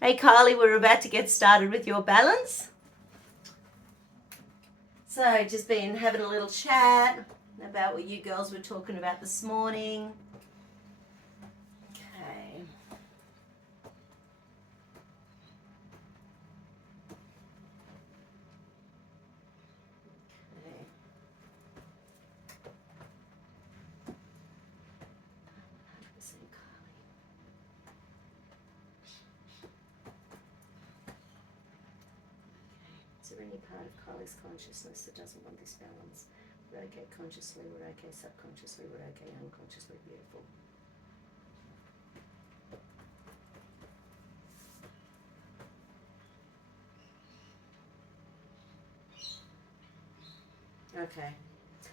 Hey Kylie, we're about to get started with your balance. So just been having a little chat about what you girls were talking about this morning. Okay. Okay. Is there any part of Kylie's consciousness that doesn't want this balance? We're okay consciously, we're okay subconsciously, we're okay unconsciously. Beautiful. Okay.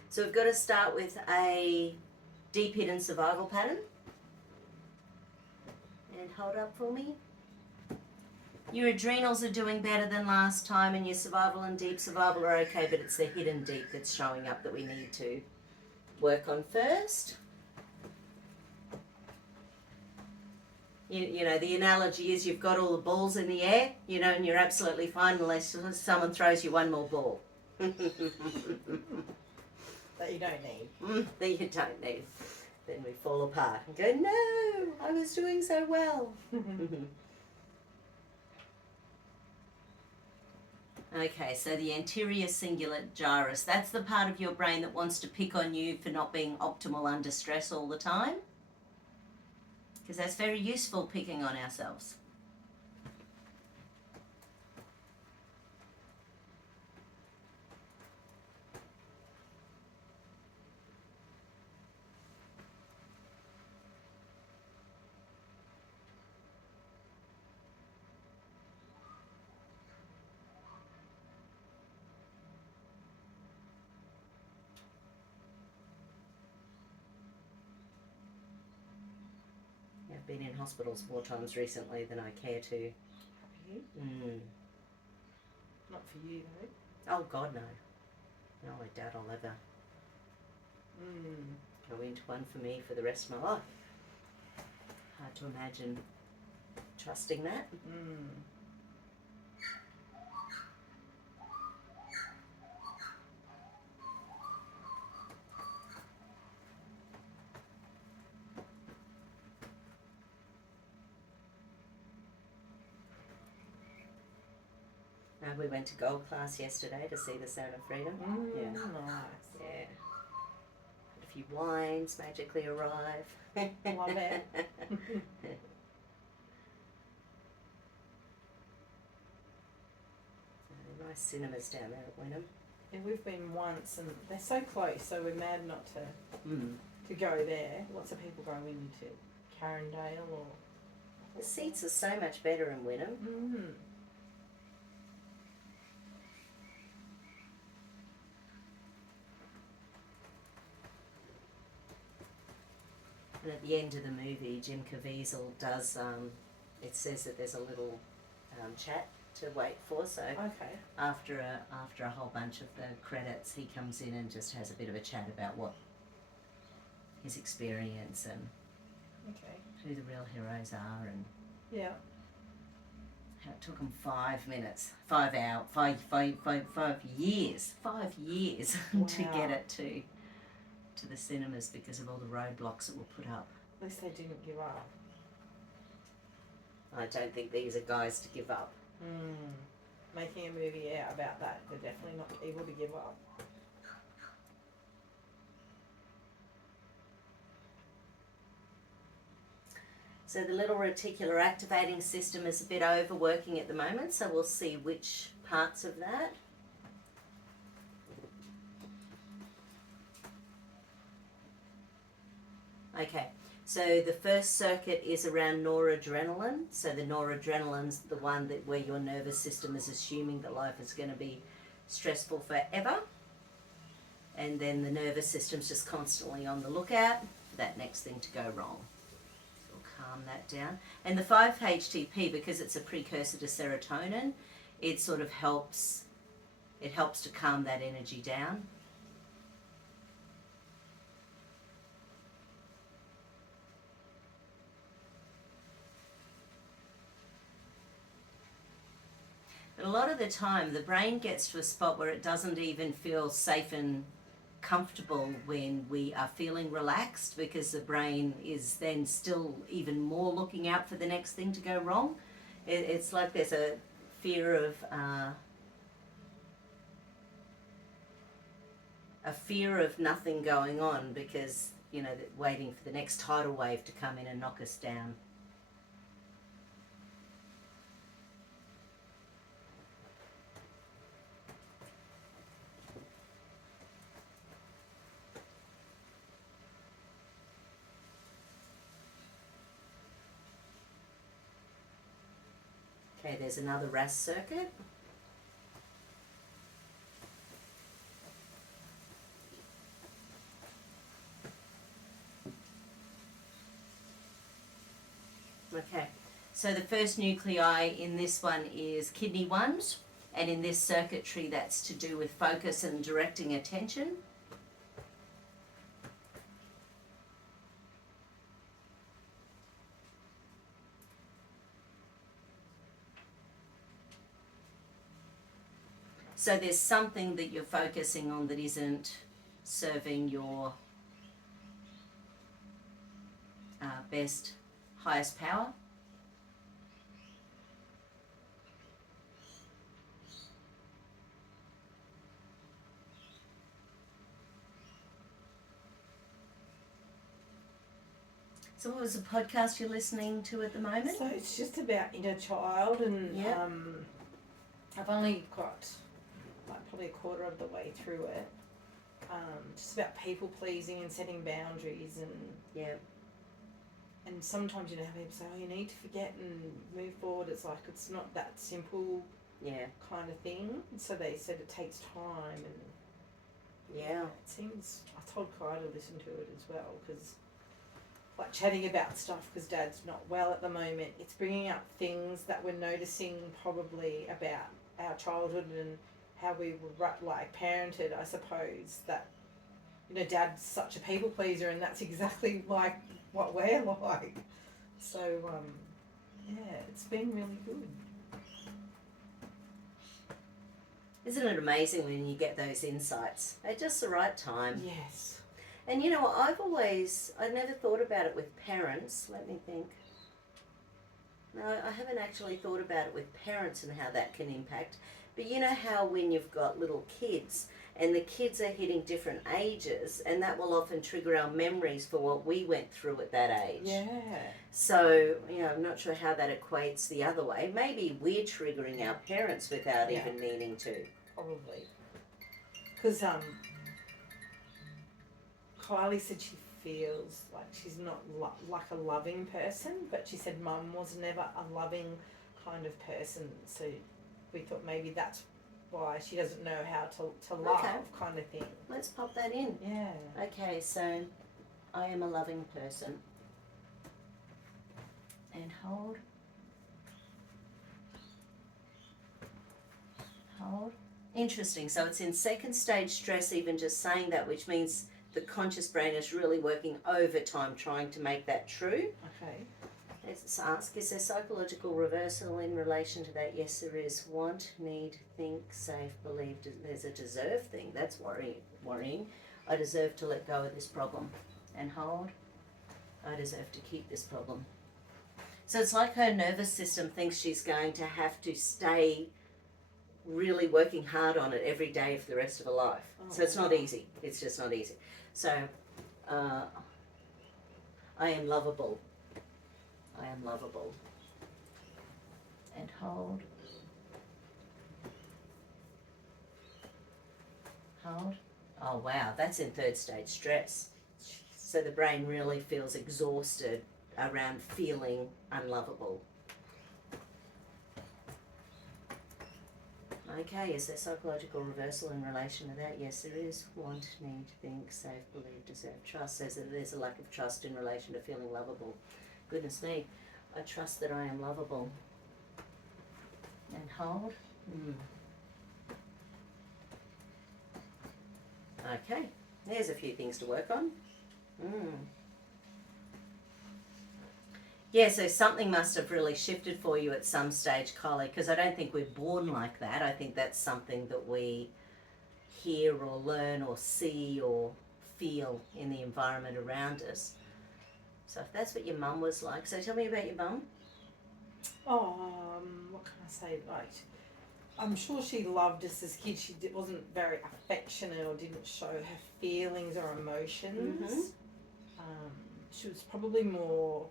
So we've got to start with a deep hidden survival pattern. And hold up for me. Your adrenals are doing better than last time, and your survival and deep survival are okay, but it's the hidden deep that's showing up that we need to work on first. You know, the analogy is you've got all the balls in the air, you know, and you're absolutely fine unless someone throws you one more ball. That you don't need. That you don't need. Then we fall apart and go, no, I was doing so well. Okay, so the anterior cingulate gyrus, that's the part of your brain that wants to pick on you for not being optimal under stress all the time. Because that's very useful, picking on ourselves. I've been in hospitals more times recently than I care to. Have you? Not for you though. Oh God, no. No, I doubt I'll ever go into one for me for the rest of my life. Hard to imagine trusting that. We went to gold class yesterday to see the Sound of Freedom. Yeah. Nice. Yeah. Had a few wines magically arrive. Love it. Nice cinemas down there at Wynnum. Yeah, we've been once and they're so close, so we're mad not to go there. Lots of people go into Carindale or... The seats are so much better in Wynnum. And at the end of the movie, Jim Caviezel does, it says that there's a little chat to wait for, so Okay. after a whole bunch of the credits, he comes in and just has a bit of a chat about what his experience and who the real heroes are, and Yeah. how it took him 5 minutes, 5 hours, 5 years Wow. to get it to the cinemas because of all the roadblocks that were put up. At least they didn't give up. I don't think these are guys to give up. Making a movie out about that, they're definitely not able to give up. So the little reticular activating system is a bit overworking at the moment, so we'll see which parts of that. Okay, so the first circuit is around noradrenaline. So the noradrenaline's the one that where your nervous system is assuming that life is going to be stressful forever. And then the nervous system's just constantly on the lookout for that next thing to go wrong. So we'll calm that down. And the 5-HTP, because it's a precursor to serotonin, it sort of helps to calm that energy down. And a lot of the time, the brain gets to a spot where it doesn't even feel safe and comfortable when we are feeling relaxed, because the brain is then still even more looking out for the next thing to go wrong. It's like there's a fear of nothing going on, because waiting for the next tidal wave to come in and knock us down. Okay, there's another RAS circuit. Okay, so the first nuclei in this one is kidney 1, and in this circuitry that's to do with focus and directing attention. So there's something that you're focusing on that isn't serving your best, highest power. So what was the podcast you're listening to at the moment? So it's just about inner child, and Yep. I've only got like probably a quarter of the way through it. Just about people pleasing and setting boundaries, and sometimes how people say, oh, you need to forget and move forward. It's like it's not that simple, kind of thing. So they said it takes time, and it seems. I told Kylie to listen to it as well, because like chatting about stuff, because Dad's not well at the moment. It's bringing up things that we're noticing probably about our childhood and how we were like parented, I suppose, that Dad's such a people pleaser, and that's exactly like what we're like. So it's been really good. Isn't it amazing when you get those insights at just the right time? Yes. And I never thought about it with parents. Let me think. No, I haven't actually thought about it with parents and how that can impact. But you know how when you've got little kids and the kids are hitting different ages, and that will often trigger our memories for what we went through at that age. Yeah. So, I'm not sure how that equates the other way. Maybe we're triggering our parents without even meaning to. Probably. Because Kylie said she feels like she's not like a loving person, but she said Mum was never a loving kind of person, so we thought maybe that's why she doesn't know how to love, kind of thing. Let's pop that in. Yeah. Okay, so I am a loving person. And hold. Hold. Interesting. So it's in second stage stress, even just saying that, which means the conscious brain is really working overtime trying to make that true. Okay. Let's ask, is there psychological reversal in relation to that? Yes, there is. Want, need, think, safe, believe. There's a deserve thing. That's worrying. I deserve to let go of this problem. And hold. I deserve to keep this problem. So it's like her nervous system thinks she's going to have to stay really working hard on it every day for the rest of her life. So it's not easy. It's just not easy. So I am lovable. I am lovable. And hold. Hold. Oh wow, that's in third stage stress. So the brain really feels exhausted around feeling unlovable. Okay, is there psychological reversal in relation to that? Yes, there is. Want, need, think, safe, believe, deserve, trust. There's a lack of trust in relation to feeling lovable. Goodness me, I trust that I am lovable. And hold. Okay, there's a few things to work on. Yeah, so something must have really shifted for you at some stage, Kylie, because I don't think we're born like that. I think that's something that we hear or learn or see or feel in the environment around us. So if that's what your mum was like, so tell me about your mum. What can I say? Like, I'm sure she loved us as kids. She wasn't very affectionate or didn't show her feelings or emotions. Mm-hmm. She was probably more,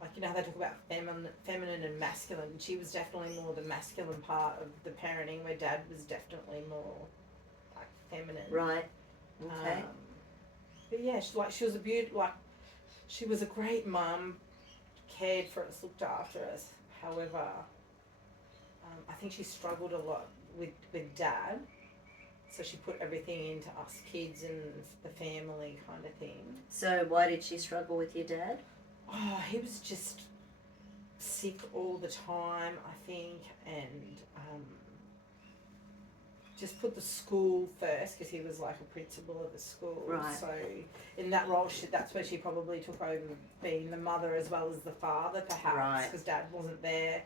like, you know how they talk about feminine and masculine. She was definitely more the masculine part of the parenting, where Dad was definitely more like feminine. Right. Okay. But yeah, she was she was a great mum, cared for us, looked after us. However, I think she struggled a lot with Dad, so she put everything into us kids and the family kind of thing. So why did she struggle with your dad? Oh, he was just sick all the time, I think, and just put the school first, because he was like a principal of the school. Right. So in that role, that's where she probably took over being the mother as well as the father, perhaps, because Dad wasn't there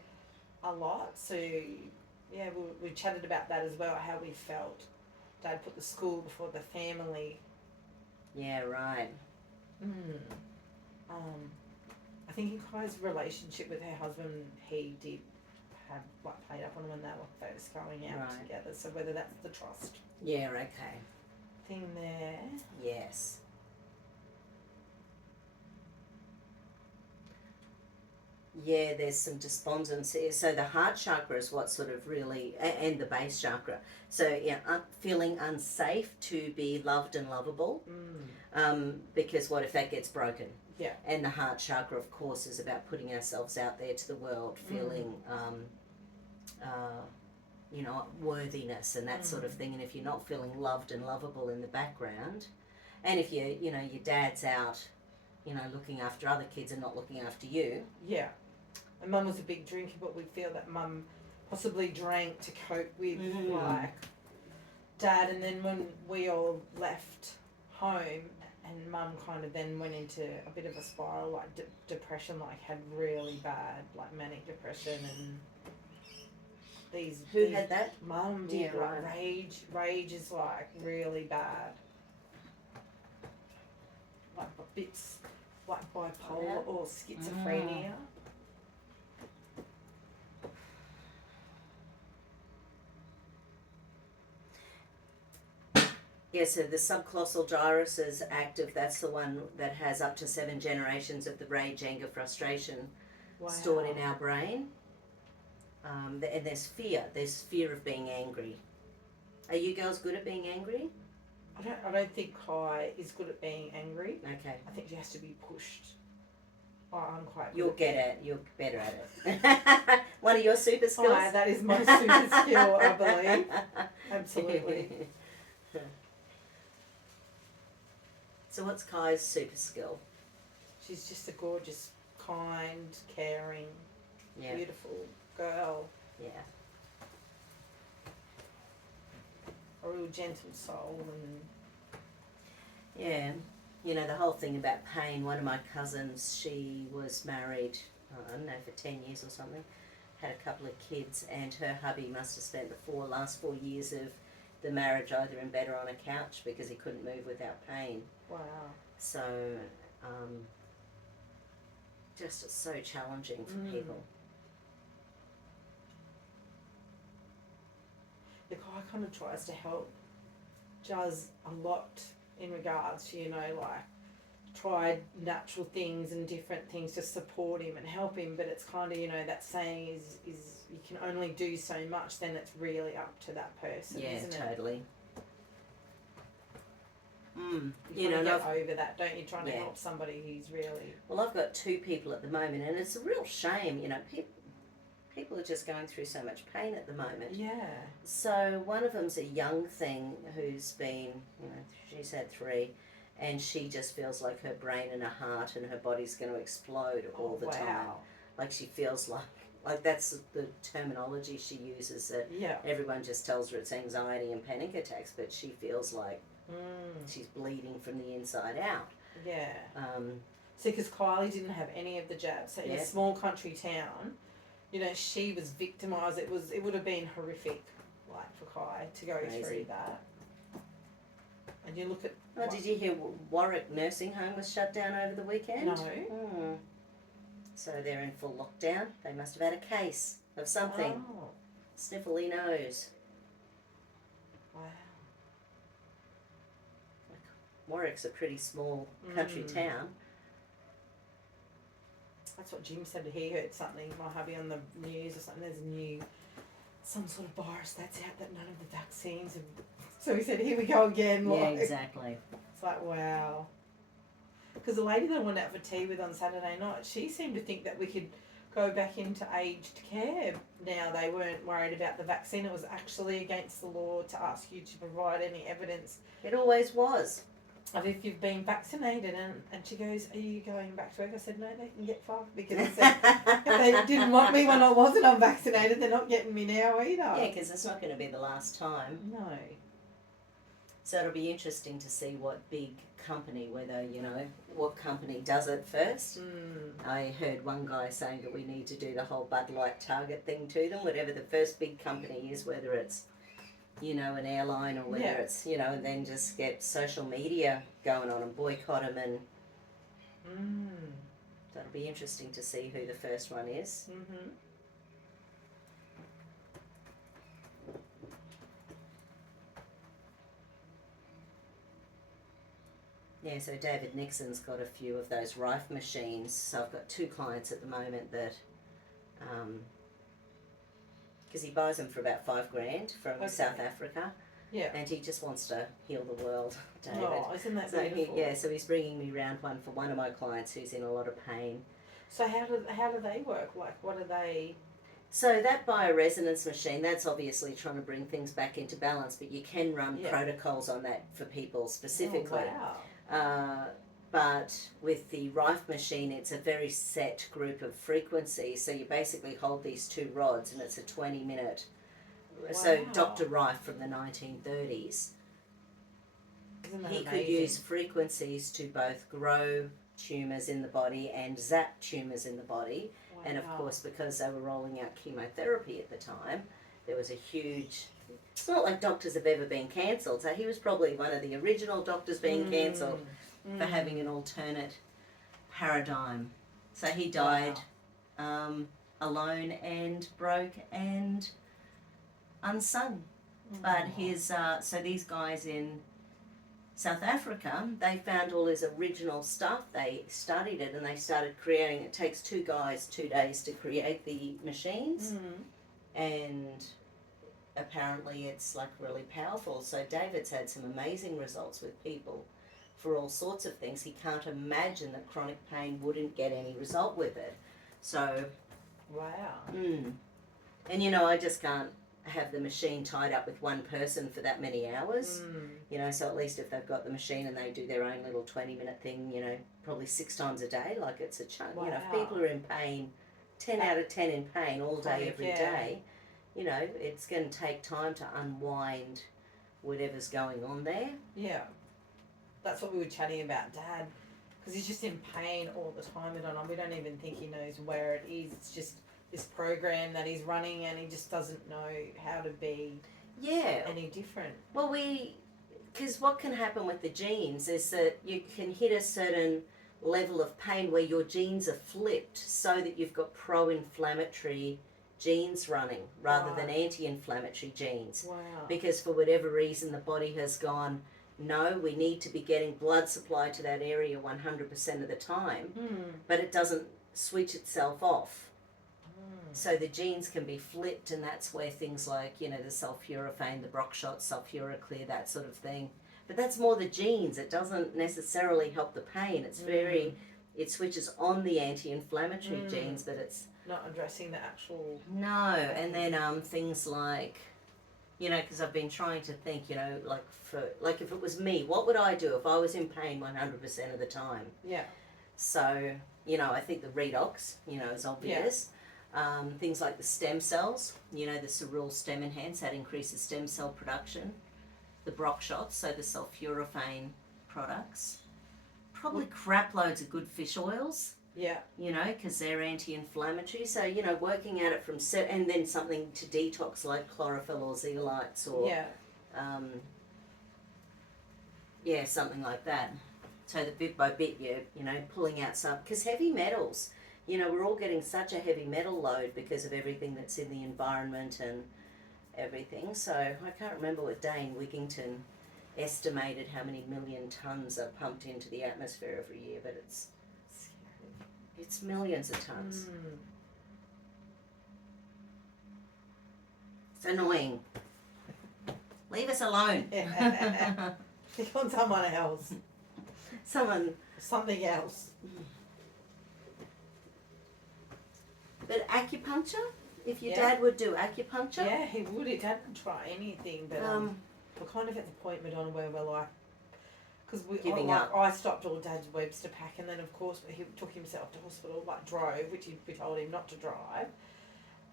a lot. So yeah, we chatted about that as well, how we felt. Dad put the school before the family. Yeah, right. I think in Kai's relationship with her husband, he did have like played up on when they were first going out together. So whether that's the trust. Yeah. Okay. Thing there. Yes. Yeah, there's some despondency. So the heart chakra is what sort of really, and the base chakra. So yeah, feeling unsafe to be loved and lovable. Because what if that gets broken? Yeah. And the heart chakra, of course, is about putting ourselves out there to the world, feeling, worthiness and that sort of thing. And if you're not feeling loved and lovable in the background, and if your dad's out, looking after other kids and not looking after you. Yeah. And Mum was a big drinker, but we feel that Mum possibly drank to cope with like Dad. And then when we all left home, and Mum kind of then went into a bit of a spiral, like depression, like had really bad, like manic depression, and Who had that? Mum did. Yeah, like right. Rage is like really bad, like bits like bipolar or schizophrenia. Yeah, so the subcolossal gyrus is active. That's the one that has up to 7 generations of the rage, anger, frustration stored in our brain. And there's fear. There's fear of being angry. Are you girls good at being angry? I don't think Kai is good at being angry. Okay. I think she has to be pushed. Oh, I'm quite good. You're better at it. One of your super skills? Oh, that is my super skill, I believe. Absolutely. So what's Kai's super skill? She's just a gorgeous, kind, caring, beautiful girl. Yeah. A real gentle soul. And yeah. The whole thing about pain, one of my cousins, she was married, I don't know, for 10 years or something, had a couple of kids, and her hubby must have spent the last 4 years of the marriage either in bed or on a couch because he couldn't move without pain. Wow. So, just it's so challenging for people. The guy kind of tries to help, does a lot in regards to, like, tried natural things and different things to support him and help him, but it's kind of, that saying is you can only do so much, then it's really up to that person, isn't it? Yeah, totally. You get over that, don't you, trying to help somebody who's really... Well, I've got 2 people at the moment, and it's a real shame, people are just going through so much pain at the moment. Yeah. So one of them's a young thing who's been, she's had 3, and she just feels like her brain and her heart and her body's going to explode all the time. Like she feels like that's the terminology she uses, that everyone just tells her it's anxiety and panic attacks, but she feels like she's bleeding from the inside out. Yeah. See, because Kylie didn't have any of the jabs. So in a small country town, you know, she was victimised. It would have been horrific, like for Kai to go through that. And you look at. Oh, did you hear Warwick Nursing Home was shut down over the weekend? No. So they're in full lockdown. They must have had a case of something. Oh. Sniffly nose. Wow. Warwick's a pretty small country town. That's what Jim said. He heard something, my hubby, on the news or something. There's some sort of virus that's out that none of the vaccines have. So he said, here we go again. Yeah, exactly. It's like, wow. Because the lady that I went out for tea with on Saturday night, she seemed to think that we could go back into aged care now. They weren't worried about the vaccine. It was actually against the law to ask you to provide any evidence. It always was. Of if you've been vaccinated, and she goes, are you going back to work? I said, no, they can get fucked, because I said, if they didn't want me when I wasn't unvaccinated, they're not getting me now either. Yeah, because it's not going to be the last time. No. So it'll be interesting to see what big company, what company does it first. I heard one guy saying that we need to do the whole Bud Light Target thing to them, whatever the first big company is, whether it's an airline or whether it's, and then just get social media going on and boycott them, and that'll be interesting to see who the first one is. Yeah, so David Nixon's got a few of those Rife machines. So I've got 2 clients at the moment that, because he buys them for about $5,000 from South Africa. Yeah. And he just wants to heal the world, David. Oh, isn't that beautiful? So he's bringing me round one for one of my clients who's in a lot of pain. So how do they work? Like, what are they? So that bioresonance machine, that's obviously trying to bring things back into balance, but you can run protocols on that for people specifically. Oh, wow. But with the Rife machine, it's a very set group of frequencies. So you basically hold these 2 rods, and it's a 20-minute. Wow. So Dr. Rife from the 1930s, he could use frequencies to both grow tumours in the body and zap tumours in the body. Wow. And of course, because they were rolling out chemotherapy at the time, there was a huge... It's not like doctors have ever been cancelled. So he was probably one of the original doctors being cancelled for having an alternate paradigm. So he died alone and broke and unsung. But his so these guys in South Africa, they found all his original stuff. They studied it and they started creating. It takes 2 guys 2 days to create the machines, and apparently it's like really powerful. So David's had some amazing results with people for all sorts of things. He can't imagine that chronic pain wouldn't get any result with it. So, wow. And I just can't have the machine tied up with one person for that many hours. So at least if they've got the machine and they do their own little 20-minute thing, probably 6 times a day, like it's a chunk. Wow. If people are in pain, 10 out of 10 in pain all day, every day, it's going to take time to unwind whatever's going on there. Yeah. That's what we were chatting about, Dad, because he's just in pain all the time. We don't even think he knows where it is. It's just this program that he's running, and he just doesn't know how to be any different. Well, because what can happen with the genes is that you can hit a certain level of pain where your genes are flipped so that you've got pro-inflammatory genes running rather than anti-inflammatory genes. Wow. Because for whatever reason the body has gone, no, we need to be getting blood supply to that area 100% of the time, but it doesn't switch itself off. So the genes can be flipped, and that's where things like, the sulforaphane, the Brockshot, sulfuraclear, that sort of thing. But that's more the genes. It doesn't necessarily help the pain. It's it switches on the anti-inflammatory genes, but it's... not addressing the actual... No, and then things like... because I've been trying to think, if it was me, what would I do if I was in pain 100% of the time? Yeah. So, I think the redox, is obvious. Yeah. Things like the stem cells, the cerebral stem enhance, that increases stem cell production. The Brock shots, so the sulforaphane products. probably crap loads of good fish oils. Yeah. You know, because they're anti-inflammatory. So, you know, working at it from and then something to detox like chlorophyll or zeolites or something like that. So that bit by bit you know, pulling out some, because heavy metals, you know, we're all getting such a heavy metal load because of everything that's in the environment and everything. So I can't remember what Dane Wigington estimated how many million tons are pumped into the atmosphere every year, but it's millions of tons. It's annoying. Leave us alone. Click on someone else. Something else. But acupuncture? If your dad would do acupuncture? Yeah, he would. He didn't try anything, but we're kind of at the point, Madonna, where we're like, because I stopped all Dad's Webster pack, and then of course he took himself to hospital, like drove, which we told him not to drive,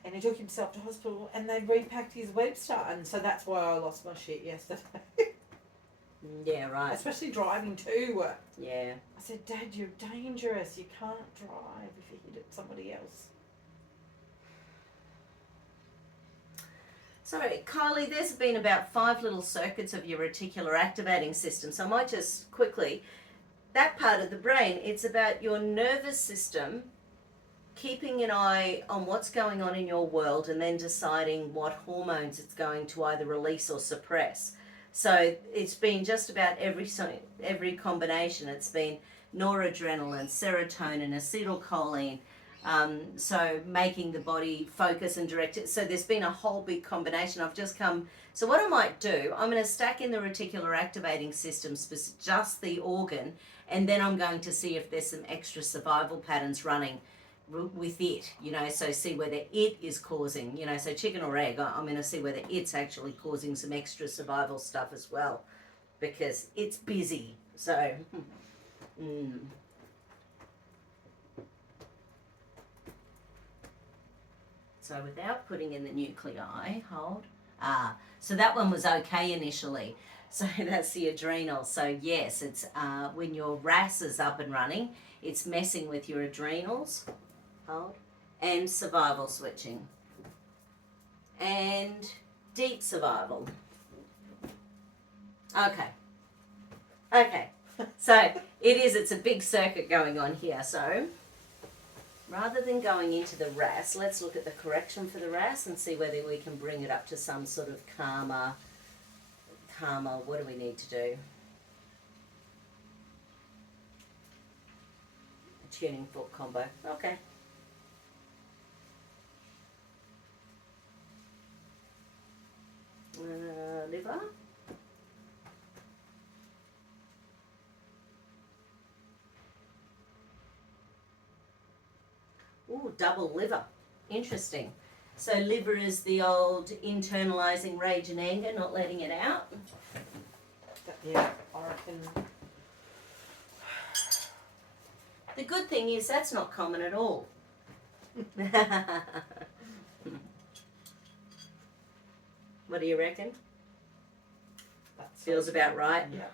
and he took himself to hospital, and they repacked his Webster, and so that's why I lost my shit yesterday. Yeah, right. Especially driving too. Yeah. I said, Dad, you're dangerous. You can't drive if you hit at somebody else. Sorry, Kylie, there's been about 5 little circuits of your reticular activating system. So I might just quickly, that part of the brain, it's about your nervous system keeping an eye on what's going on in your world and then deciding what hormones it's going to either release or suppress. So it's been just about every combination. It's been noradrenaline, serotonin, acetylcholine, so making the body focus and direct it. So there's been a whole big combination. So what I might do, I'm going to stack in the reticular activating system, just the organ, and then I'm going to see if there's some extra survival patterns running with it, you know, so see whether it is causing, you know, so chicken or egg, I'm going to see whether it's actually causing some extra survival stuff as well, because it's busy. So, So without putting in the nuclei, so that one was okay initially. So that's the adrenal. So yes, it's when your RAS is up and running, it's messing with your adrenals. And survival switching. And deep survival. Okay. So it's a big circuit going on here. So rather than going into the RAS, let's look at the correction for the RAS and see whether we can bring it up to some sort of calmer, what do we need to do? A tuning fork combo. Okay. Liver. Ooh, double liver. Interesting. So liver is the old internalizing rage and anger, not letting it out. Yeah, I reckon. The good thing is that's not common at all. What do you reckon? That feels about right. Yeah.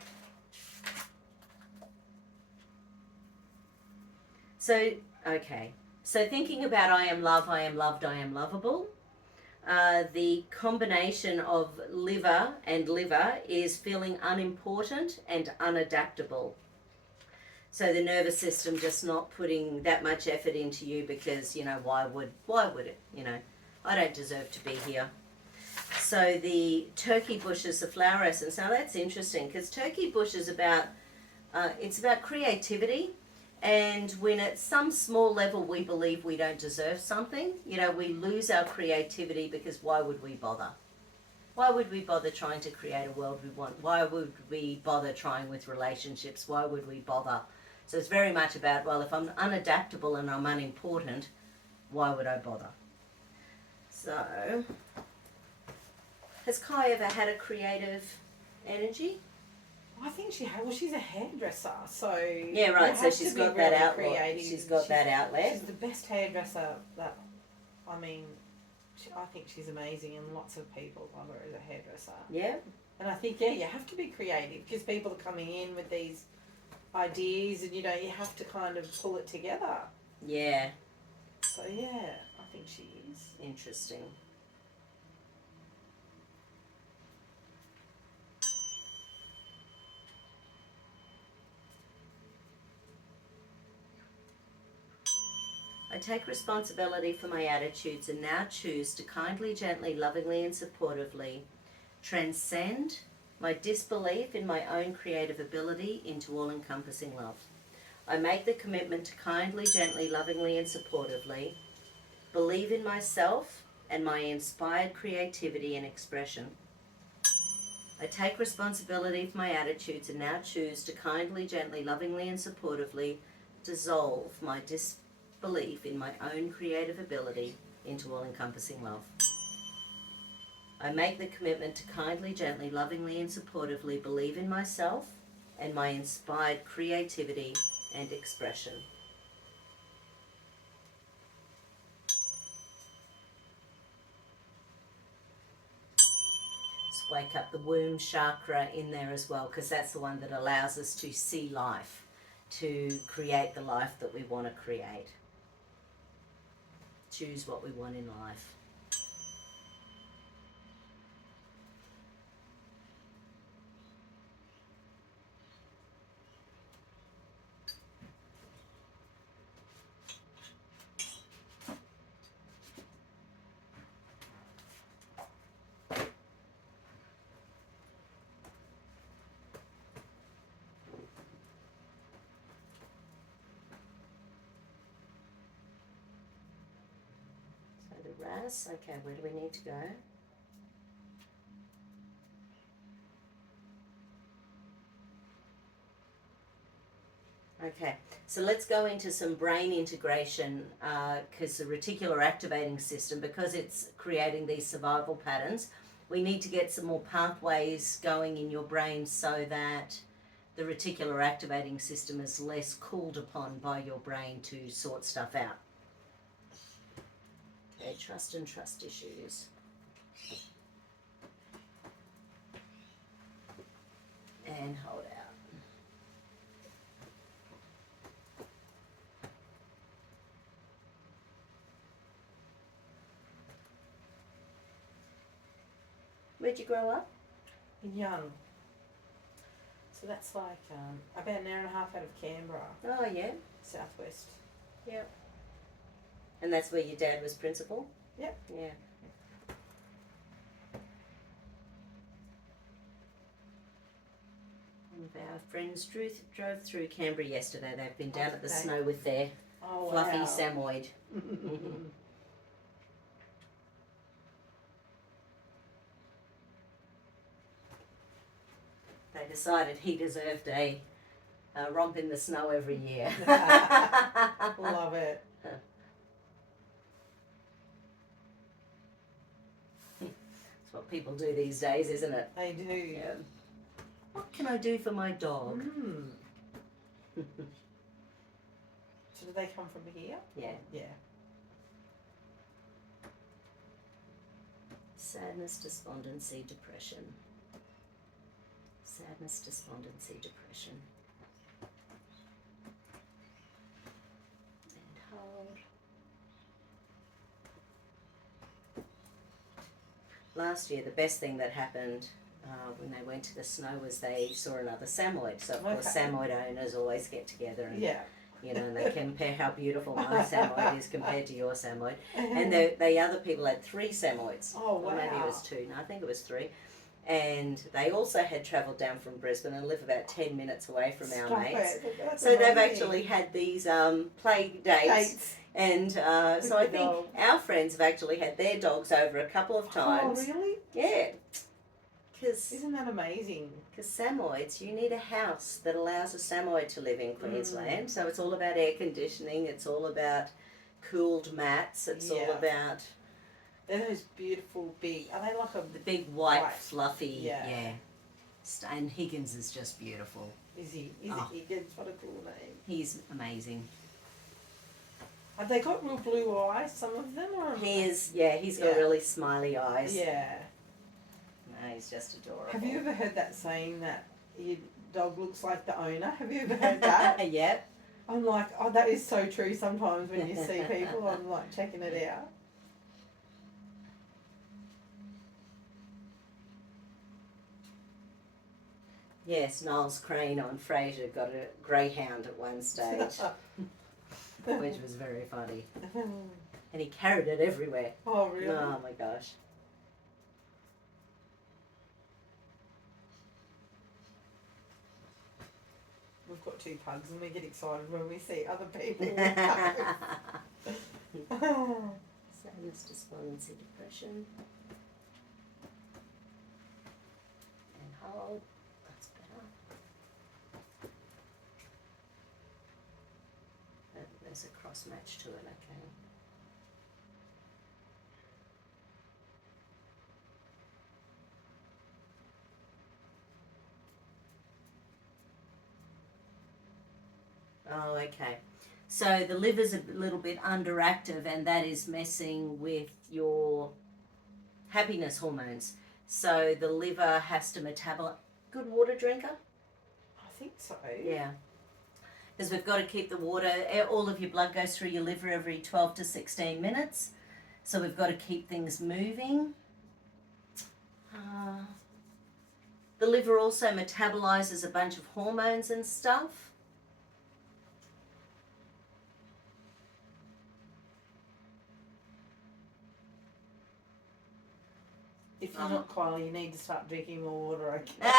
So, okay. So thinking about I am love, I am loved, I am lovable. The combination of liver and liver is feeling unimportant and unadaptable. So the nervous system just not putting that much effort into you because, you know, why would it? You know, I don't deserve to be here. So the turkey bush is the flower essence. Now that's interesting because turkey bush is about, it's about creativity. And when at some small level we believe we don't deserve something, you know, we lose our creativity because why would we bother? Why would we bother trying to create a world we want? Why would we bother trying with relationships? Why would we bother? So it's very much about, well, if I'm unadaptable and I'm unimportant, why would I bother? So, has Kai ever had a creative energy? I think she had. Well, she's a hairdresser, so yeah, right. So she's got that outlet. She's got that outlet. She's the best hairdresser. I think she's amazing, and lots of people love her as a hairdresser. Yeah. And I think you have to be creative because people are coming in with these ideas, and you have to kind of pull it together. Yeah. So yeah, I think she is. Interesting. I take responsibility for my attitudes and now choose to kindly, gently, lovingly, and supportively transcend my disbelief in my own creative ability into all-encompassing love. I make the commitment to kindly, gently, lovingly, and supportively believe in myself and my inspired creativity and expression. I take responsibility for my attitudes and now choose to kindly, gently, lovingly, and supportively dissolve my disbelief in my own creative ability into all-encompassing love. I make the commitment to kindly, gently, lovingly, and supportively believe in myself and my inspired creativity and expression. Just wake up the womb chakra in there as well, because that's the one that allows us to see life, to create the life that we want to create. Choose what we want in life. So the RAS, okay, where do we need to go? Okay, so let's go into some brain integration, because the reticular activating system, because it's creating these survival patterns, we need to get some more pathways going in your brain so that the reticular activating system is less called upon by your brain to sort stuff out. Okay, trust and trust issues. And hold out. Where'd you grow up? Young. So that's like about an hour and a half out of Canberra. Oh, yeah. Southwest. Yep. And that's where your dad was principal? Yep. Yeah. One of our friends drove through Canberra yesterday. They've been down at the snow with their fluffy Samoyed. They decided he deserved a romp in the snow every year. Love it. That's what people do these days, isn't it? They do. Yeah. What can I do for my dog? So do they come from here? Yeah. Yeah. Sadness, despondency, depression. Sadness, despondency, depression. And hold. Last year, the best thing that happened when they went to the snow was they saw another Samoyed. So, of course, Samoyed owners always get together and, and they compare how beautiful my Samoyed is compared to your Samoyed. And the other people had 3 Samoyeds. Oh, wow. Or maybe it was 2. No, I think it was 3. And they also had travelled down from Brisbane and live about 10 minutes away from our mates. So amazing. they've actually had these play dates. And so I think our friends have actually had their dogs over a couple of times. Oh, really? Yeah. Isn't that amazing? Because Samoyeds, you need a house that allows a Samoyed to live in Queensland. So it's all about air conditioning. It's all about cooled mats. It's all about... They're those beautiful big... Are they like the big white fluffy... Yeah. And Higgins is just beautiful. Is he? Is it Higgins? What a cool name. He's amazing. Have they got real blue eyes, some of them? Or he's got really smiley eyes. Yeah. No, he's just adorable. Have you ever heard that saying that dog looks like the owner. Have you ever heard that? Yep. I'm like, oh, that is so true sometimes when you see people. I'm like checking it out. Yes, Niles Crane on Frasier got a greyhound at one stage, which was very funny. And he carried it everywhere. Oh, really? Oh my gosh. We've got 2 pugs and we get excited when we see other people with pugs. Sadness, despondency, depression. And hold. That's better. There's a cross match to it, okay. Oh, okay. So the liver's a little bit underactive, and that is messing with your happiness hormones. So the liver has to metabolize. Good water drinker? I think so. Yeah. Because we've got to keep the water, all of your blood goes through your liver every 12 to 16 minutes. So we've got to keep things moving. The liver also metabolizes a bunch of hormones and stuff. If you're not Kylie, you need to start drinking more water, okay?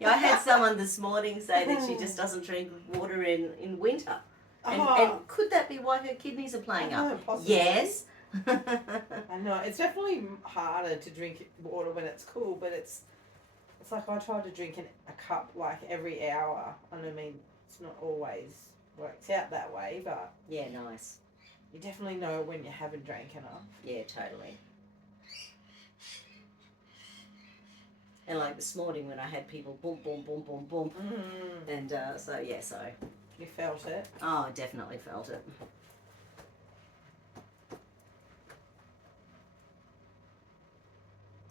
Yeah, I had someone this morning say that she just doesn't drink water in winter. And could that be why her kidneys are playing up? Possibly. Yes. I know. It's definitely harder to drink water when it's cool, but it's like I try to drink a cup like every hour. And I mean, it's not always works out that way, but... Yeah, nice. You definitely know when you haven't drank enough. Yeah, totally. And like this morning when I had people boom, boom, boom, boom, boom. Mm. And so. You felt it? Oh, I definitely felt it.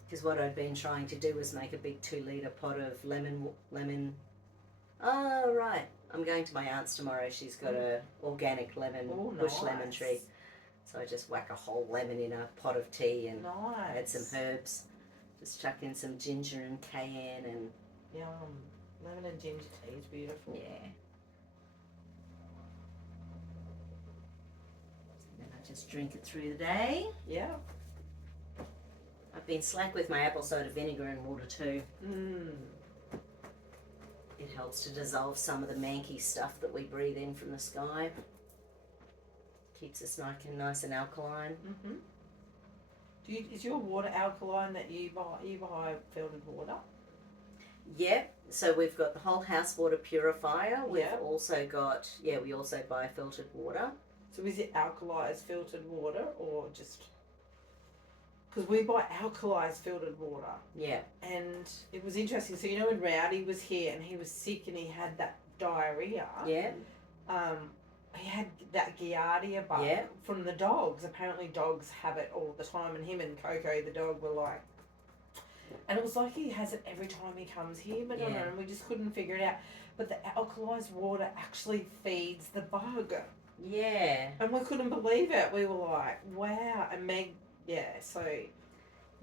Because what I'd been trying to do was make a big 2-litre pot of lemon. Oh, right. I'm going to my aunt's tomorrow. She's got a organic lemon, bush lemon tree. So I just whack a whole lemon in a pot of tea and add some herbs. Just chuck in some ginger and cayenne and... Yum. Lemon and ginger tea is beautiful. Yeah. And then I just drink it through the day. Yeah. I've been slack with my apple cider vinegar and water too. It helps to dissolve some of the manky stuff that we breathe in from the sky. Keeps us nice and alkaline. Mm-hmm. Is your water alkaline that you buy filtered water? Yeah, so we've got the whole house water purifier. We've Yeah. also got, we also buy filtered water. So is it alkalized filtered water or just... Because we buy alkalized filtered water. Yeah. And it was interesting. So, you know when Rowdy was here and he was sick and he had that diarrhea? Yeah. He had that Giardia bug from the dogs. Apparently dogs have it all the time, and him and Coco, the dog, were like... And it was like he has it every time he comes here, but and we just couldn't figure it out. But the alkalized water actually feeds the bug. Yeah. And we couldn't believe it. We were like, wow. And Meg... so...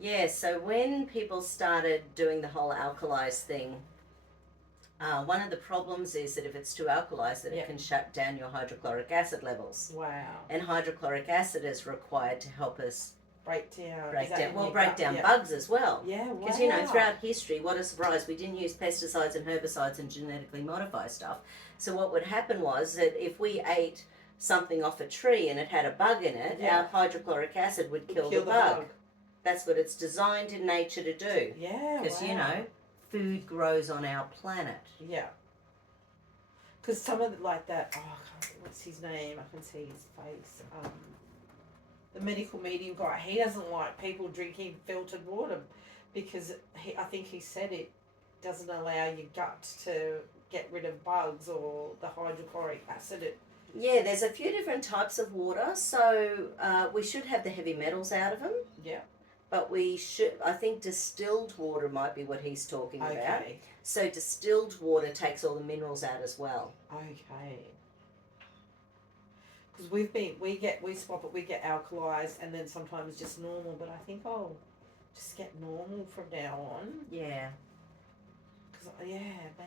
Yeah, so when people started doing the whole alkalized thing, one of the problems is that if it's too alkalized, that it can shut down your hydrochloric acid levels. Wow. And hydrochloric acid is required to help us break down bugs as well. Yeah, wow. Because, throughout history, what a surprise, we didn't use pesticides and herbicides and genetically modify stuff. So what would happen was that if we ate something off a tree and it had a bug in it, our hydrochloric acid would kill the bug. That's what it's designed in nature to do. Yeah, because food grows on our planet. Yeah. Because some of like that, what's his name? I can see his face. The medical medium guy, he doesn't like people drinking filtered water because I think he said it doesn't allow your gut to get rid of bugs or the hydrochloric acid. Yeah, there's a few different types of water, so we should have the heavy metals out of them. Yeah. But we should, I think distilled water might be what he's talking about. Okay. So distilled water takes all the minerals out as well. Okay. Because we swap it, we get alkalized and then sometimes just normal, but I think I'll just get normal from now on. Yeah. Because,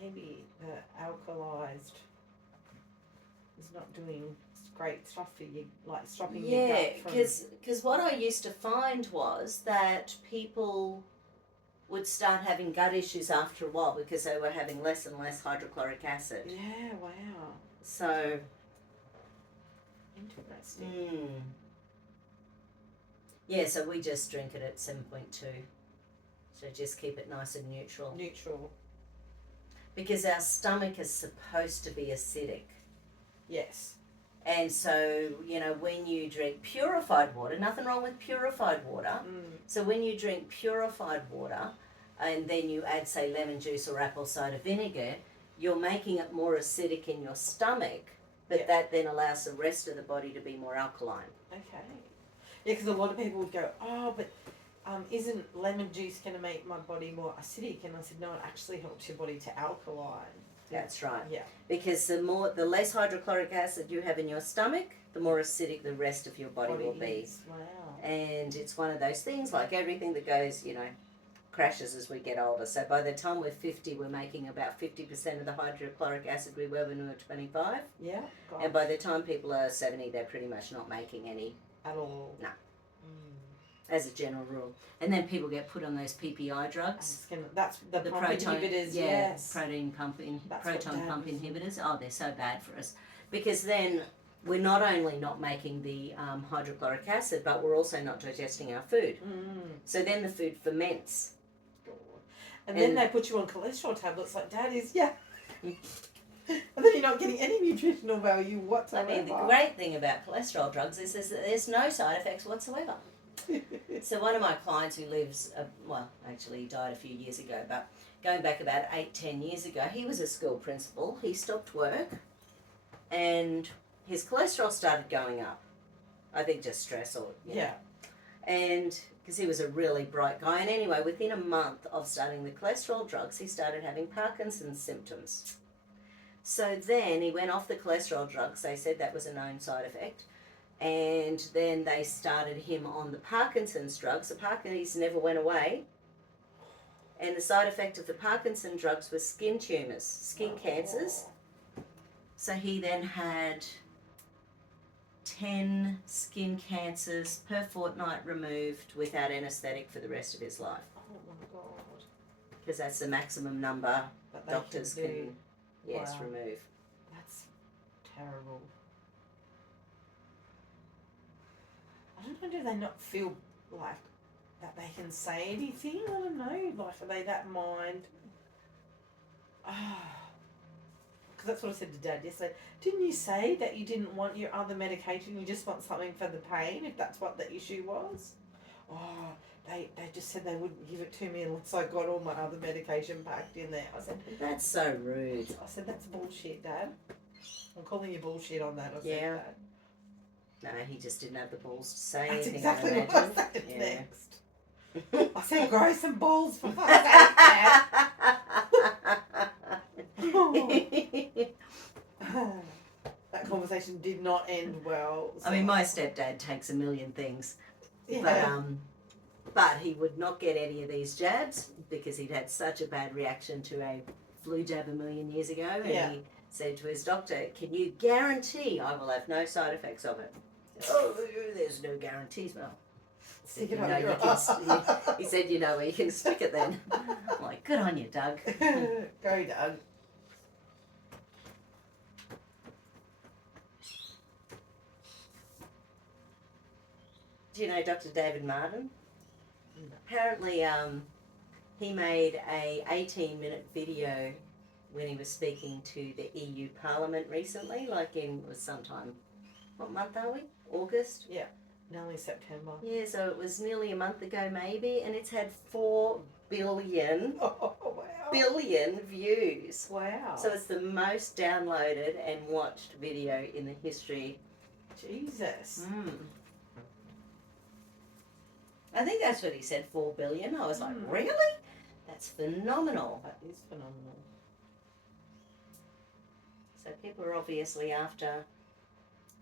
maybe the alkalized is not doing great stuff for you, like stopping your gut from... because what I used to find was that people would start having gut issues after a while because they were having less and less hydrochloric acid. Yeah, wow. So... Interesting. Yeah, so we just drink it at 7.2. So just keep it nice and neutral. Neutral. Because our stomach is supposed to be acidic. Yes. And so, when you drink purified water, nothing wrong with purified water. So when you drink purified water and then you add, say, lemon juice or apple cider vinegar, you're making it more acidic in your stomach, but that then allows the rest of the body to be more alkaline. Okay. Yeah, because a lot of people would go, but isn't lemon juice going to make my body more acidic? And I said, no, it actually helps your body to alkaline. That's right. Yeah. Because the less hydrochloric acid you have in your stomach, the more acidic the rest of your body will be. Wow. And it's one of those things, like everything that goes, crashes as we get older. So by the time we're 50, we're making about 50% of the hydrochloric acid we were when we were 25. Yeah. Gosh. And by the time people are 70, they're pretty much not making any. At all. No. As a general rule. And then people get put on those PPI drugs. That's the pump proton inhibitors, yes. Proton pump inhibitors. Oh, they're so bad for us. Because then we're not only not making the hydrochloric acid, but we're also not digesting our food. So then the food ferments. And then they put you on cholesterol tablets like Dad is, and then you're not getting any nutritional value whatsoever. I mean, the great thing about cholesterol drugs is that there's no side effects whatsoever. So one of my clients who lives, actually he died a few years ago, but going back about 8-10 years ago, he was a school principal. He stopped work and his cholesterol started going up. I think just stress or, And because he was a really bright guy. And anyway, within a month of starting the cholesterol drugs, he started having Parkinson's symptoms. So then he went off the cholesterol drugs. They said that was a known side effect. And then they started him on the Parkinson's drugs. The Parkinson's never went away. And the side effect of the Parkinson drugs was skin tumours, skin cancers. So he then had 10 skin cancers per fortnight removed without anaesthetic for the rest of his life. Oh my God. Because that's the maximum number doctors can remove. That's terrible. I don't know, do they not feel like that they can say anything? I don't know, like are they that mind? Because that's what I said to Dad yesterday. Didn't you say that you didn't want your other medication, you just want something for the pain, if that's what the issue was? They just said they wouldn't give it to me unless I got all my other medication packed in there. I said, that's so rude. I said, that's bullshit, Dad. I'm calling you bullshit on that, I said that. No, he just didn't have the balls to say That's anything. Exactly what I said next. I said, grow some balls for fuck's sake, Dad. That conversation did not end well. So. I mean, my stepdad takes a million things, but he would not get any of these jabs because he'd had such a bad reaction to a flu jab a million years ago, and he said to his doctor, "Can you guarantee I will have no side effects of it?" Oh, there's no guarantees. Well, stick it on your ass. He said, "You know where you can stick it then." I'm like, good on you, Doug. Go, Doug. Do you know Dr. David Martin? No. Apparently, he made a 18-minute video when he was speaking to the EU Parliament recently, it was sometime, what month are we? August? Yeah, nearly September. Yeah, so it was nearly a month ago maybe, and it's had 4 billion, billion views. Wow. So it's the most downloaded and watched video in the history. Jesus. I think that's what he said, 4 billion. I was like, really? That's phenomenal. That is phenomenal. So people are obviously after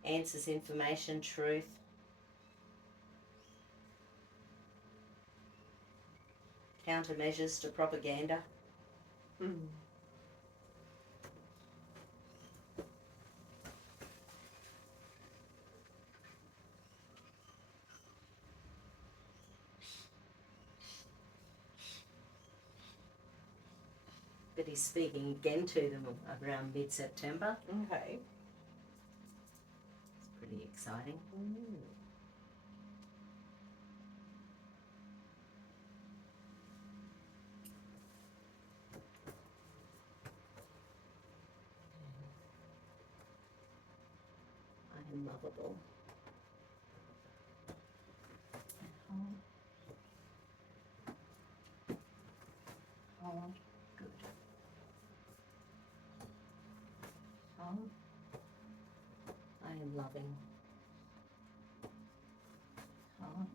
answers, information, truth. Countermeasures to propaganda. But he's speaking again to them around mid-September. Okay. It's pretty exciting. I am lovable. Hold. Good. Hold. I am loving. Hold.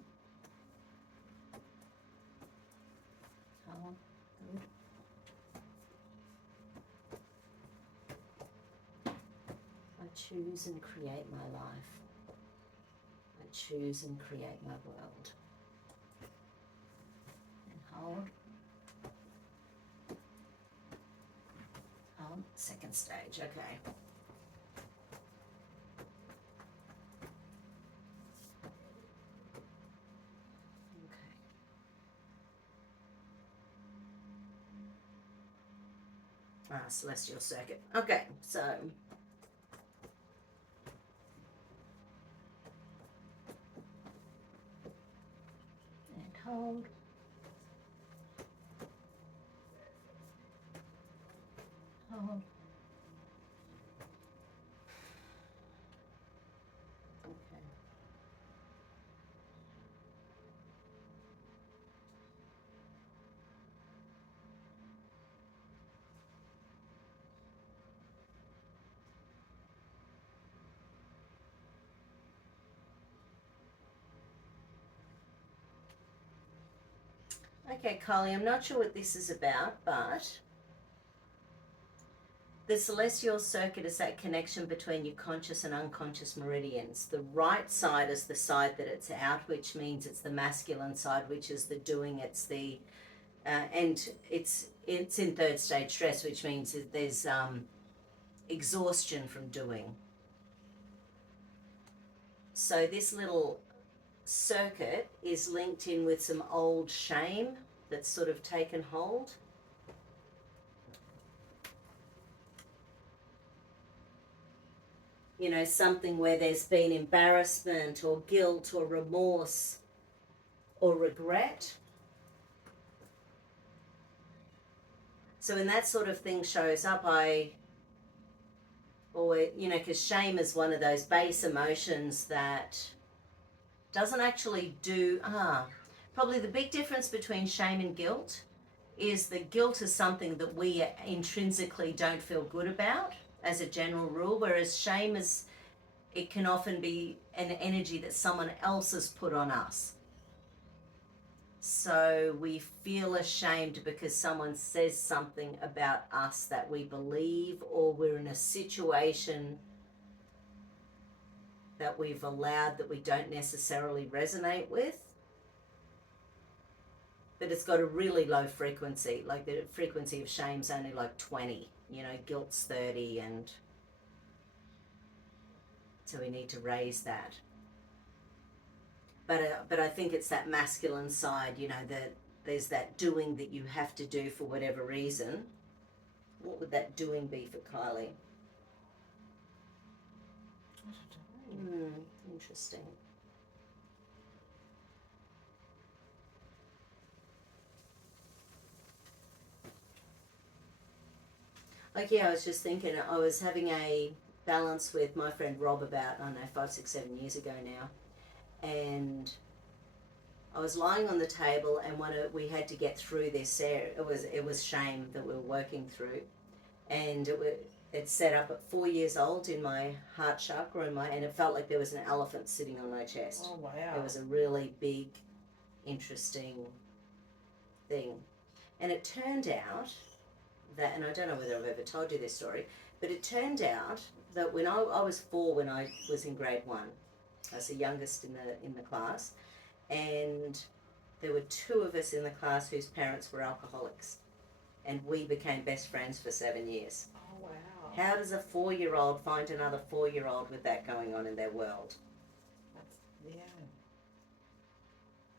Hold. Good. I choose and create my life. I choose and create my world. And hold. Hold. Second stage. Okay. Celestial circuit. Okay, so and hold. Hold. Okay. Okay, Kylie, I'm not sure what this is about, but the celestial circuit is that connection between your conscious and unconscious meridians. The right side is the side that it's out, which means it's the masculine side, which is the doing. It's the and it's in third stage stress, which means that there's exhaustion from doing. So this little circuit is linked in with some old shame that's sort of taken hold. You know, something where there's been embarrassment or guilt or remorse or regret. So when that sort of thing shows up, because shame is one of those base emotions that doesn't actually do, probably the big difference between shame and guilt is that guilt is something that we intrinsically don't feel good about as a general rule, whereas shame it can often be an energy that someone else has put on us. So we feel ashamed because someone says something about us that we believe, or we're in a situation that we've allowed that we don't necessarily resonate with. But it's got a really low frequency. Like the frequency of shame's only like 20, guilt's 30, and so we need to raise that. But I think it's that masculine side, that there's that doing that you have to do for whatever reason. What would that doing be for Kylie? I don't know. Interesting. Like, yeah, I was just thinking, I was having a balance with my friend Rob about, I don't know, 5, 6, 7 years ago now. And I was lying on the table, and we had to get through this. It was shame that we were working through, and it's set up at 4 years old in my heart chakra, and it felt like there was an elephant sitting on my chest. Oh wow! There was a really big interesting thing. And it turned out that, and I don't know whether I've ever told you this story, but it turned out that when I was 4 when I was in grade 1. I was the youngest in the class, and there were 2 of us in the class whose parents were alcoholics, and we became best friends for 7 years. Oh, wow. How does a 4-year-old find another 4-year-old with that going on in their world? Yeah.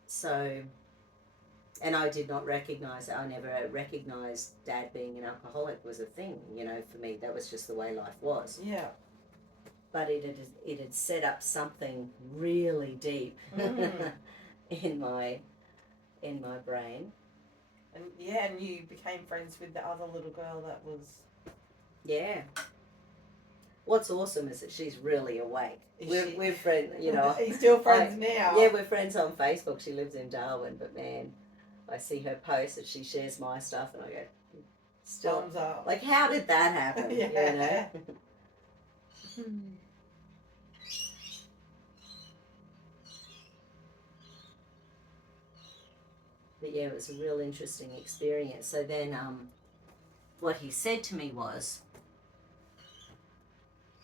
So, and I did not recognise, I never recognised Dad being an alcoholic was a thing, you know, for me. That was just the way life was. Yeah. But it had set up something really deep in my brain. And yeah, and you became friends with the other little girl that was. Yeah. What's awesome is that she's really awake. We're friends, you know. Are you still friends now? Yeah, we're friends on Facebook. She lives in Darwin, but man, I see her post and she shares my stuff, and I go, still, thumbs up. like, how did that happen? Yeah. You know. But yeah, it was a real interesting experience. So then, what he said to me was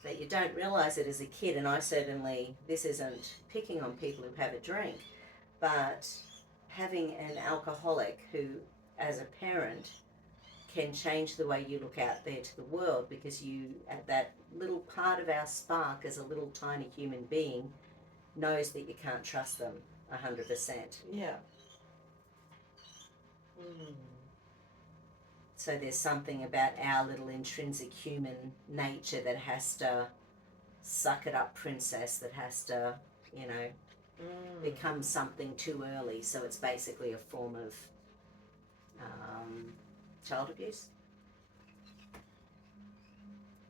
that you don't realise it as a kid, and I certainly, this isn't picking on people who have a drink, but having an alcoholic who, as a parent, can change the way you look out there to the world, because you, at that little part of our spark as a little tiny human being, knows that you can't trust them 100%. Yeah. So there's something about our little intrinsic human nature that has to suck it up, princess, that has to, you know, become something too early. So it's basically a form of child abuse.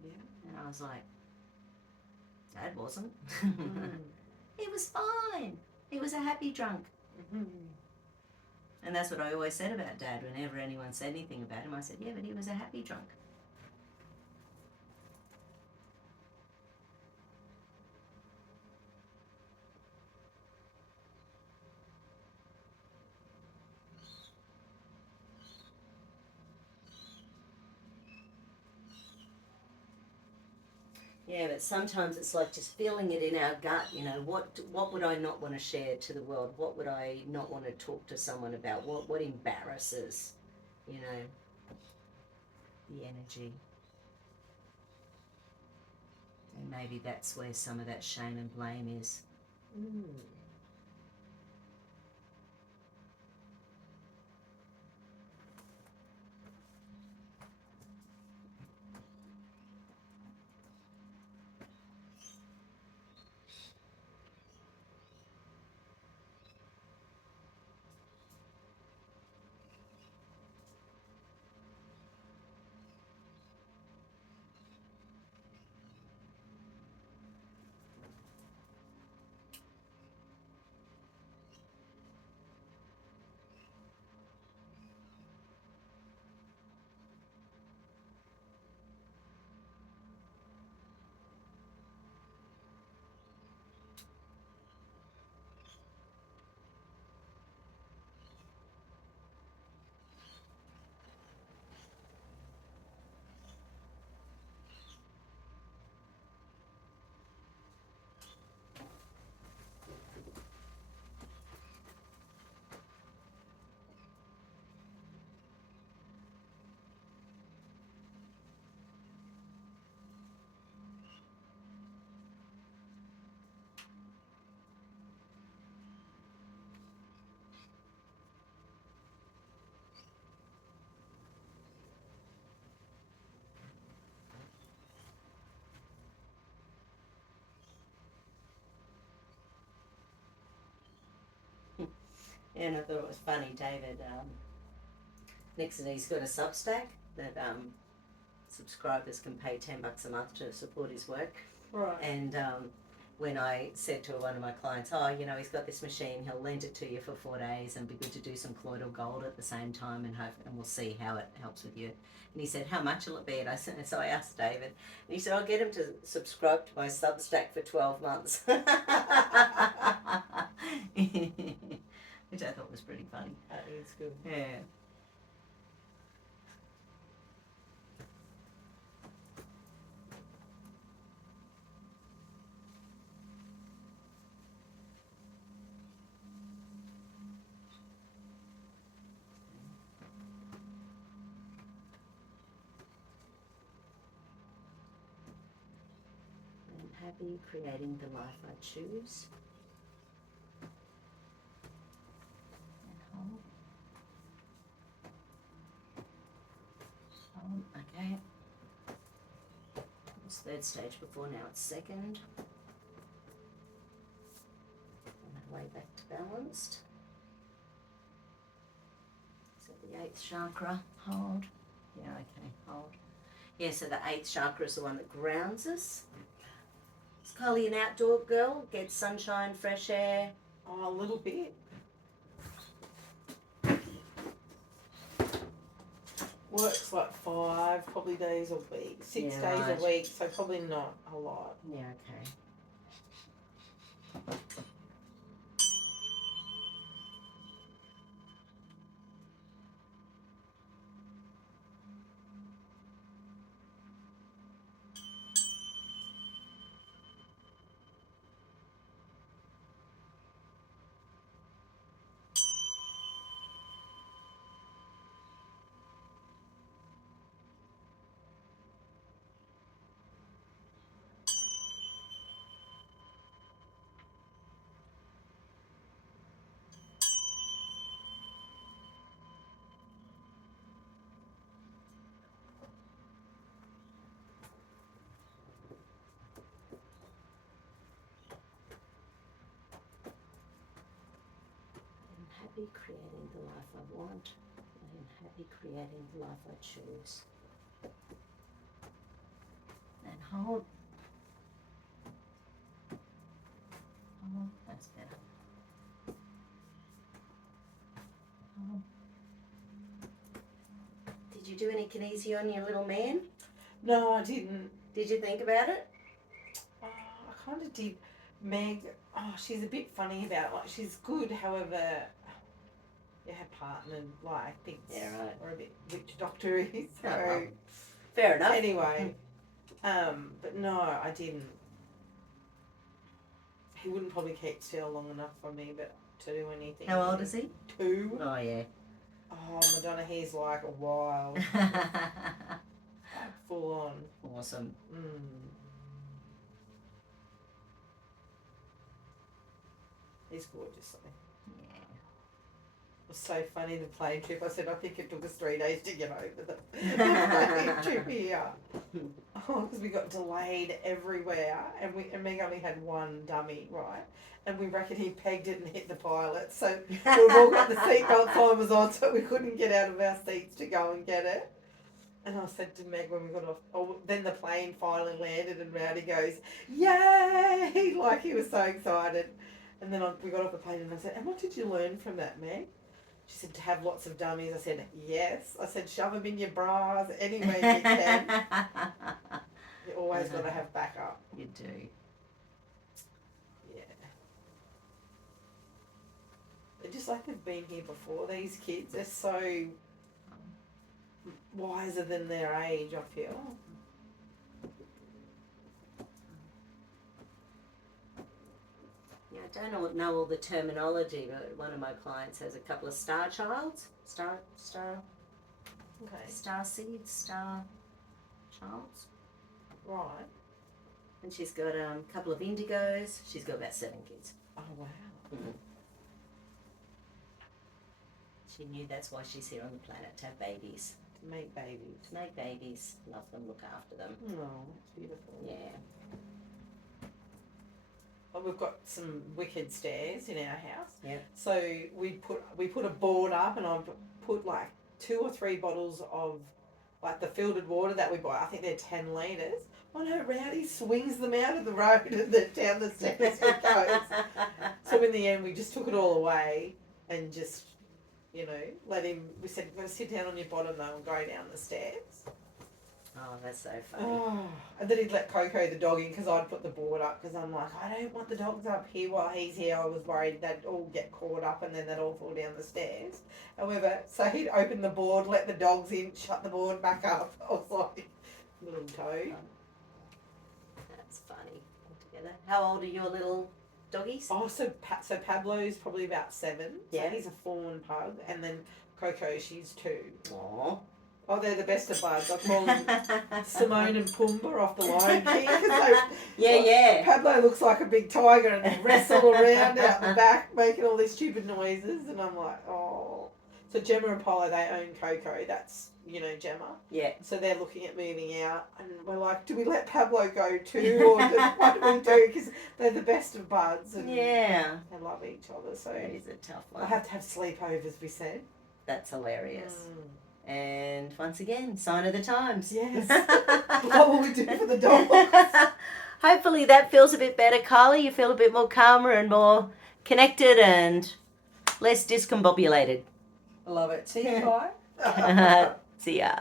Yeah. And I was like, Dad wasn't. He was fine. He was a happy drunk. And that's what I always said about Dad. Whenever anyone said anything about him, I said, yeah, but he was a happy drunk. Yeah, but sometimes it's like just feeling it in our gut, you know, what would I not want to share to the world? What would I not want to talk to someone about? What embarrasses, you know, the energy? And maybe that's where some of that shame and blame is. And I thought it was funny, David Nixon, he's got a Substack that subscribers can pay $10 a month to support his work. Right. And when I said to one of my clients, oh, you know, he's got this machine, he'll lend it to you for 4 days and be good to do some colloidal gold at the same time, and we'll see how it helps with you. And he said, how much will it be? And so I asked David, and he said, I'll get him to subscribe to my Substack for 12 months. which I thought was pretty funny. That is good. Yeah. I'm happy creating the life I choose. And hold. Okay. It's third stage before, now it's second. On my way back to balanced. So the 8th chakra, hold. Yeah, okay, hold. Yeah, so the 8th chakra is the one that grounds us. Is Kylie an outdoor girl? Gets sunshine, fresh air? Oh, a little bit. Works like 5 probably days a week, 6 days right. a week, so probably not a lot. Yeah, okay. Happy creating the life I want. I am happy creating the life I choose. And hold. Hold. That's better. Hold. Did you do any kinesia on your little man? No, I didn't. Did you think about it? Oh, I kind of did. Meg, she's a bit funny about it. Like, she's good, however, yeah, her partner, like, thinks we're a bit witch doctor-y. So, well, fair enough. Anyway, but no, I didn't. He wouldn't probably keep still long enough for me, but to do anything. How old is he? 2. Oh, yeah. Oh, Madonna, he's like a wild. Like, full on. Awesome. He's gorgeous, though. Yeah. It was so funny, the plane trip. I said, I think it took us 3 days to get over the plane trip here. Because we got delayed everywhere, and Meg only had one dummy, right? And we reckon he pegged it and hit the pilot. So we've all got the seatbelt timers on, so we couldn't get out of our seats to go and get it. And I said to Meg when we got off, then the plane finally landed, and Rowdy goes, "Yay!" Like, he was so excited. And then we got off the plane, and I said, "And what did you learn from that, Meg?" She said, "To have lots of dummies." I said, "Yes." I said, "Shove them in your bras anywhere you can." You always got to have backup. You do. Yeah. They're just like they've been here before, these kids. They're so wiser than their age, I feel. Yeah, I don't know all the terminology, but one of my clients has a couple of star seeds, star childs. Right. And she's got a couple of indigos. She's got about 7 kids. Oh, wow. Mm-hmm. She knew that's why she's here on the planet, to have babies. To make babies. To make babies, love them, look after them. Oh, that's beautiful. Yeah. Well, we've got some wicked stairs in our house. Yeah. So we put a board up, and I put like 2 or 3 bottles of like the filtered water that we buy. I think they're 10 litres. Oh no, Rowdy swings them out of the road and then down the stairs it goes. So in the end, we just took it all away and just, let him. We said, "We're going to sit down on your bottom though and go down the stairs." Oh, that's so funny. Oh, and then he'd let Coco the dog in because I'd put the board up because I'm like, I don't want the dogs up here while he's here. I was worried they'd all get caught up and then they'd all fall down the stairs. However, so he'd open the board, let the dogs in, shut the board back up. I was like, little toad. That's funny altogether. How old are your little doggies? Oh, so Pablo's probably about 7. Yeah. So he's a fawn pug, and then Coco, she's 2. Aww. Oh, they're the best of buds. I call them Simone and Pumbaa off the Lion King. Yeah. Pablo looks like a big tiger and wrestle around out the back, making all these stupid noises, and I'm like, oh. So Gemma and Apollo, they own Coco. That's, Gemma. Yeah. So they're looking at moving out, and we're like, do we let Pablo go too, or what do we do? Because they're the best of buds, and Yeah. they love each other. So That is a tough I one. have to have sleepovers, we said. That's hilarious. And once again, sign of the times. Yes. What will we do for the dog? Hopefully that feels a bit better, Kylie. You feel a bit more calmer and more connected and less discombobulated. I love it. See you, bye. See ya.